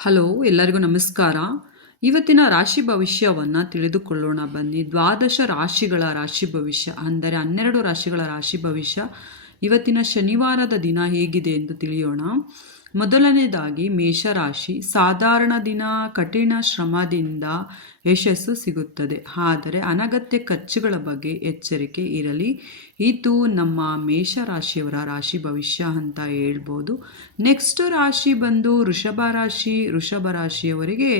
Hello, ಎಲ್ಲರಿಗೂ ನಮಸ್ಕಾರ. ಇವತ್ತಿನ ರಾಶಿ ಭವಿಷ್ಯವನ್ನು ತಿಳಿದುಕೊಳ್ಳೋಣ ಬನ್ನಿ. ದ್ವಾದಶ ರಾಶಿಗಳ ರಾಶಿ ಭವಿಷ್ಯ ಅಂದರೆ 12 ರಾಶಿಗಳ ರಾಶಿ ಭವಿಷ್ಯ ಇವತ್ತಿನ ಶನಿವಾರದ ದಿನ ಹೇಗಿದೆ ಎಂದು ತಿಳಿಯೋಣ. ಮೊದಲನೇದಾಗಿ ಮೇಷರಾಶಿ. ಸಾಧಾರಣ ದಿನ. ಕಠಿಣ ಶ್ರಮದಿಂದ ಯಶಸ್ಸು ಸಿಗುತ್ತದೆ, ಆದರೆ ಅನಗತ್ಯ ಖರ್ಚುಗಳ ಬಗ್ಗೆ ಎಚ್ಚರಿಕೆ ಇರಲಿ. ಇದು ನಮ್ಮ ಮೇಷರಾಶಿಯವರ ರಾಶಿ ಭವಿಷ್ಯ ಅಂತ ಹೇಳ್ಬೋದು. ನೆಕ್ಸ್ಟ್ ರಾಶಿ ಬಂದು ವೃಷಭ ರಾಶಿ. ವೃಷಭ ರಾಶಿಯವರಿಗೆ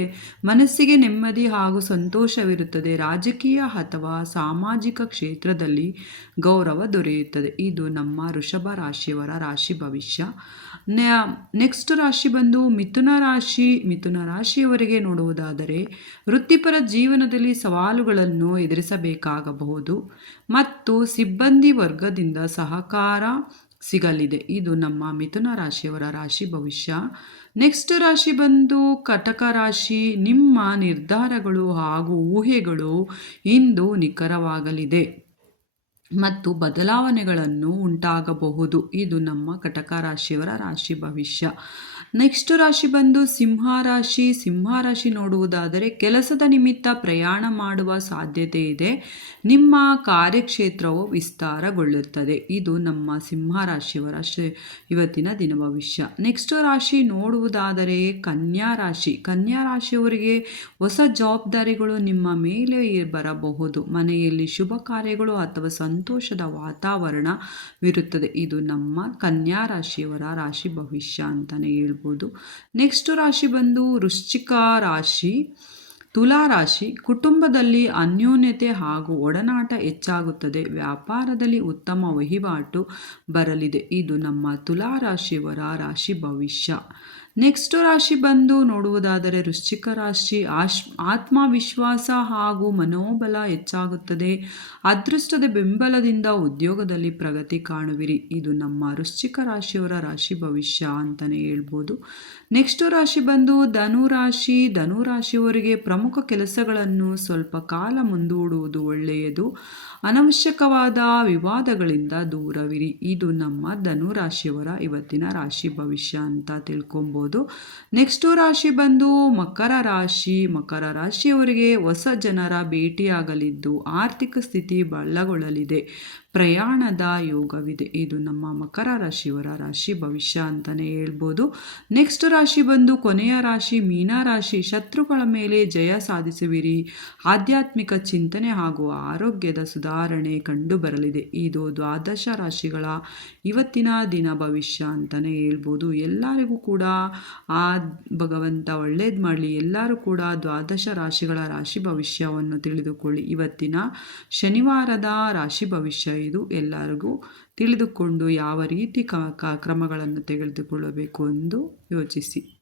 ಮನಸ್ಸಿಗೆ ನೆಮ್ಮದಿ ಹಾಗೂ ಸಂತೋಷವಿರುತ್ತದೆ. ರಾಜಕೀಯ ಅಥವಾ ಸಾಮಾಜಿಕ ಕ್ಷೇತ್ರದಲ್ಲಿ ಗೌರವ ದೊರೆಯುತ್ತದೆ. ಇದು ನಮ್ಮ ವೃಷಭ ರಾಶಿಯವರ ರಾಶಿ ಭವಿಷ್ಯ. ನೆಕ್ಸ್ಟ್ ರಾಶಿ ಬಂದು ಮಿಥುನ ರಾಶಿ. ಮಿಥುನ ರಾಶಿಯವರಿಗೆ ನೋಡುವುದಾದರೆ ವೃತ್ತಿಪರ ಜೀವನದಲ್ಲಿ ಸವಾಲುಗಳನ್ನು ಎದುರಿಸಬೇಕಾಗಬಹುದು ಮತ್ತು ಸಿಬ್ಬಂದಿ ವರ್ಗದಿಂದ ಸಹಕಾರ ಸಿಗಲಿದೆ. ಇದು ನಮ್ಮ ಮಿಥುನ ರಾಶಿಯವರ ರಾಶಿ ಭವಿಷ್ಯ. ನೆಕ್ಸ್ಟ್ ರಾಶಿ ಬಂದು ಕಟಕ ರಾಶಿ. ನಿಮ್ಮ ನಿರ್ಧಾರಗಳು ಹಾಗೂ ಊಹೆಗಳು ಇಂದು ನಿಖರವಾಗಲಿದೆ ಮತ್ತು ಬದಲಾವಣೆಗಳನ್ನು ಉಂಟಾಗಬಹುದು. ಇದು ನಮ್ಮ ಕಟಕ ರಾಶಿಯವರ ರಾಶಿ ಭವಿಷ್ಯ. ನೆಕ್ಸ್ಟ್ ರಾಶಿ ಬಂದು ಸಿಂಹ ರಾಶಿ. ಸಿಂಹ ರಾಶಿ ನೋಡುವುದಾದರೆ ಕೆಲಸದ ನಿಮಿತ್ತ ಪ್ರಯಾಣ ಮಾಡುವ ಸಾಧ್ಯತೆ ಇದೆ. ನಿಮ್ಮ ಕಾರ್ಯಕ್ಷೇತ್ರವು ವಿಸ್ತಾರಗೊಳ್ಳುತ್ತದೆ. ಇದು ನಮ್ಮ ಸಿಂಹ ರಾಶಿಯವರ ಇವತ್ತಿನ ದಿನ ಭವಿಷ್ಯ. ನೆಕ್ಸ್ಟ್ ರಾಶಿ ನೋಡುವುದಾದರೆ ಕನ್ಯಾ ರಾಶಿ. ಕನ್ಯಾ ರಾಶಿಯವರಿಗೆ ಹೊಸ ಜವಾಬ್ದಾರಿಗಳು ನಿಮ್ಮ ಮೇಲೆ ಬರಬಹುದು. ಮನೆಯಲ್ಲಿ ಶುಭ ಕಾರ್ಯಗಳು ಅಥವಾ ಸಂತೋಷದ ವಾತಾವರಣವಿರುತ್ತದೆ. ಇದು ನಮ್ಮ ಕನ್ಯಾ ರಾಶಿಯವರ ರಾಶಿ ಭವಿಷ್ಯ ಅಂತಲೇ ಹೇಳ್ಬೋದು. ನೆಕ್ಸ್ಟ್ ರಾಶಿ ಬಂದು ವೃಶ್ಚಿಕ ರಾಶಿ. ತುಲಾ ರಾಶಿ. ಕುಟುಂಬದಲ್ಲಿ ಅನ್ಯೋನ್ಯತೆ ಹಾಗೂ ಒಡನಾಟ ಹೆಚ್ಚಾಗುತ್ತದೆ. ವ್ಯಾಪಾರದಲ್ಲಿ ಉತ್ತಮ ವಹಿವಾಟು ಬರಲಿದೆ. ಇದು ನಮ್ಮ ತುಲಾ ರಾಶಿಯವರ ರಾಶಿ ಭವಿಷ್ಯ. ನೆಕ್ಸ್ಟ್ ರಾಶಿ ಬಂದು ನೋಡುವುದಾದರೆ ವೃಶ್ಚಿಕ ರಾಶಿ. ಆತ್ಮವಿಶ್ವಾಸ ಹಾಗೂ ಮನೋಬಲ ಹೆಚ್ಚಾಗುತ್ತದೆ. ಅದೃಷ್ಟದ ಬೆಂಬಲದಿಂದ ಉದ್ಯೋಗದಲ್ಲಿ ಪ್ರಗತಿ ಕಾಣುವಿರಿ. ಇದು ನಮ್ಮ ವೃಶ್ಚಿಕ ರಾಶಿಯವರ ರಾಶಿ ಭವಿಷ್ಯ ಅಂತಲೇ ಹೇಳ್ಬೋದು. ನೆಕ್ಸ್ಟ್ ರಾಶಿ ಬಂದು ಧನು ರಾಶಿ. ಧನು ರಾಶಿಯವರಿಗೆ ಪ್ರಮುಖ ಕೆಲಸಗಳನ್ನು ಸ್ವಲ್ಪ ಕಾಲ ಮುಂದೂಡುವುದು ಒಳ್ಳೆಯದು. ಅನವಶ್ಯಕವಾದ ವಿವಾದಗಳಿಂದ ದೂರವಿರಿ. ಇದು ನಮ್ಮ ಧನು ರಾಶಿಯವರ ಇವತ್ತಿನ ರಾಶಿ ಭವಿಷ್ಯ ಅಂತ ತಿಳ್ಕೊಬೋದು. ನೆಕ್ಸ್ಟ್ ರಾಶಿ ಬಂದು ಮಕರ ರಾಶಿ. ಮಕರ ರಾಶಿಯವರಿಗೆ ಹೊಸ ಜನರ ಭೇಟಿಯಾಗಲಿದ್ದು ಆರ್ಥಿಕ ಸ್ಥಿತಿ ಬಲಗೊಳ್ಳಲಿದೆ. ಪ್ರಯಾಣದ ಯೋಗವಿದೆ. ಇದು ನಮ್ಮ ಮಕರ ರಾಶಿಯವರ ರಾಶಿ ಭವಿಷ್ಯ ಅಂತಲೇ ಹೇಳ್ಬೋದು. ನೆಕ್ಸ್ಟ್ ರಾಶಿ ಬಂದು ಕೊನೆಯ ರಾಶಿ ಮೀನ ರಾಶಿ. ಶತ್ರುಗಳ ಮೇಲೆ ಜಯ ಸಾಧಿಸುವಿರಿ. ಆಧ್ಯಾತ್ಮಿಕ ಚಿಂತನೆ ಹಾಗೂ ಆರೋಗ್ಯದ ಸುಧಾರಣೆ ಕಂಡುಬರಲಿದೆ. ಇದು ದ್ವಾದಶ ರಾಶಿಗಳ ಇವತ್ತಿನ ದಿನ ಭವಿಷ್ಯ ಅಂತಲೇ ಹೇಳ್ಬೋದು. ಎಲ್ಲರಿಗೂ ಕೂಡ ಆ ಭಗವಂತ ಒಳ್ಳೇದು ಮಾಡಲಿ. ಎಲ್ಲರೂ ಕೂಡ ದ್ವಾದಶ ರಾಶಿಗಳ ರಾಶಿ ಭವಿಷ್ಯವನ್ನು ತಿಳಿದುಕೊಳ್ಳಿ. ಇವತ್ತಿನ ಶನಿವಾರದ ರಾಶಿ ಭವಿಷ್ಯ ಇದು. ಎಲ್ಲರಿಗೂ ತಿಳಿದುಕೊಂಡು ಯಾವ ರೀತಿ ಕ್ರಮಗಳನ್ನು ತೆಗೆದುಕೊಳ್ಳಬೇಕು ಎಂದು ಯೋಚಿಸಿ.